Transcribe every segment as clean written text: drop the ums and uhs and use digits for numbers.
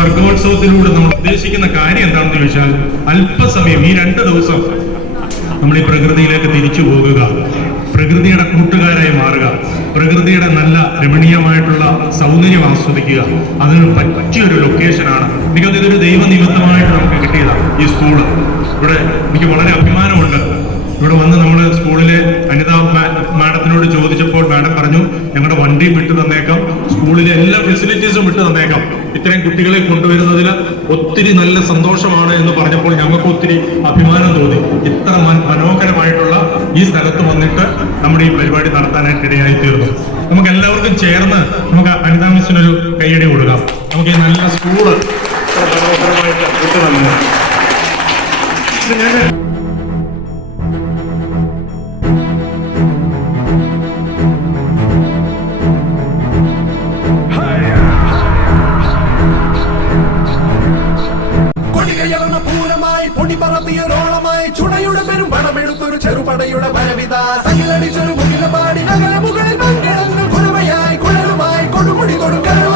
സർഗോത്സവത്തിലൂടെ നമ്മൾ ഉദ്ദേശിക്കുന്ന കാര്യം എന്താണെന്ന് ചോദിച്ചാൽ, അല്പസമയം ഈ 2 ദിവസം നമ്മൾ ഈ പ്രകൃതിയിലേക്ക് തിരിച്ചു പോകുക, പ്രകൃതിയുടെ കൂട്ടുകാരായി മാറുക, പ്രകൃതിയുടെ നല്ല രമണീയമായിട്ടുള്ള സൗന്ദര്യം ആസ്വദിക്കുക. അതിന് പറ്റിയൊരു ലൊക്കേഷനാണ്. എനിക്കത് ഇതൊരു ദൈവനിമിത്തമായിട്ട് നമുക്ക് കിട്ടിയതാണ് ഈ സ്കൂള്. ഇവിടെ എനിക്ക് വളരെ അഭിമാനമുണ്ട്. ഇവിടെ വന്ന് നമ്മൾ സ്കൂളിലെ അനിത മാഡത്തിനോട് ചോദിച്ചപ്പോൾ മാഡം പറഞ്ഞു, ഞങ്ങളുടെ വണ്ടി വിട്ടു തന്നേക്കാം, സ്കൂളിലെ എല്ലാ ഫെസിലിറ്റീസും വിട്ടു തന്നേക്കാം. ഇത്രയും കുട്ടികളെ കൊണ്ടുവരുന്നതിൽ ഒത്തിരി നല്ല സന്തോഷമാണ് എന്ന് പറഞ്ഞപ്പോൾ ഞങ്ങൾക്ക് ഒത്തിരി അഭിമാനം തോന്നി. ഇത്ര മനോഹരമായിട്ടുള്ള ഈ സ്ഥലത്ത് വന്നിട്ട് നമ്മുടെ ഈ പരിപാടി നടത്താനായിട്ട് ഇടയായി തീർന്നു. നമുക്ക് എല്ലാവർക്കും ചേർന്ന് നമുക്ക് അനിതാ മിസ്സിനൊരു കൈയടി കൊടുക്കാം. നമുക്ക് ഈ നല്ല സ്കൂള് മനോഹരമായിട്ട് വിട്ടു തന്നു. പൊടിപറത്തിയൊരോളമായി ചുടയുടെ പെരും പണമെടുത്തൊരു ചെറുപടയുടെ വരവിത സകിലടിച്ചൊരു മുകില പാടി നഗര മുകളിൽ മങ്കിടങ്ങൾ കുഴവയായി കുഴലുമായി കൊടുമുടി കൊടുക്കണം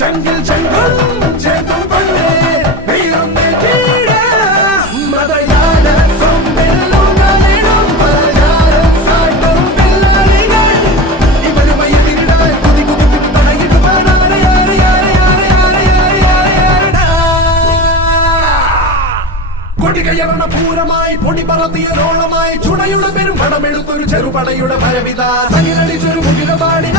ചെങ്കിൽ ചെങ്കൾ ചേതും പണ്ടേ വീറുന്നേ കീഴ മതയാന സൊമ്പെല്ലുകളിടും പലജാരം സാട്ടും പിള്ളാളികൾ ഇവരുമായി തിരിടാൻ കുതി കുതി തടയിടുവാനാണ് കൊടികയറണ പൂരമായി പൊടി പറത്തിയതോളമായി ചുടയുടെ പെരും പണമെടുത്തൊരു ചെറുപടയുടെ ഭരവിത സകിലടിച്ചൊരു മുകില പാടി